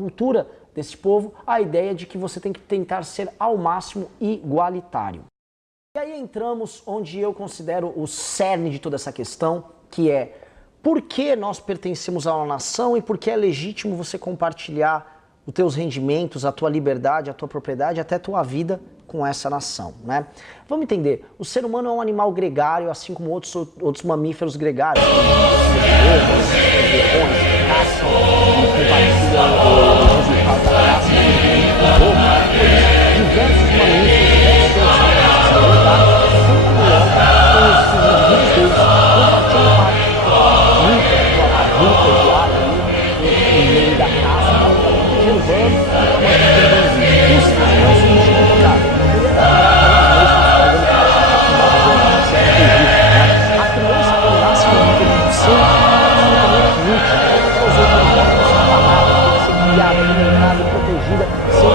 cultura desse povo a ideia de que você tem que tentar ser ao máximo igualitário. E aí entramos onde eu considero o cerne de toda essa questão, que é por que nós pertencemos a uma nação e por que é legítimo você compartilhar os teus rendimentos, a tua liberdade, a tua propriedade, até a tua vida com essa nação, né? Vamos entender, o ser humano é um animal gregário, assim como outros mamíferos gregários, como os leões, que caçam e compartilham o resultado da caça, diversos mamíferos, diversos seres humanos, tanto o leão como os indivíduos deles, compartilham a luta diária no meio da caça, observando e observando isso. Os seres humanos são justificados. A criança quando nasce no mundo do ser absolutamente útil, para os outros não ser amarrada, tem que ser guiada, alimentada, protegida, sem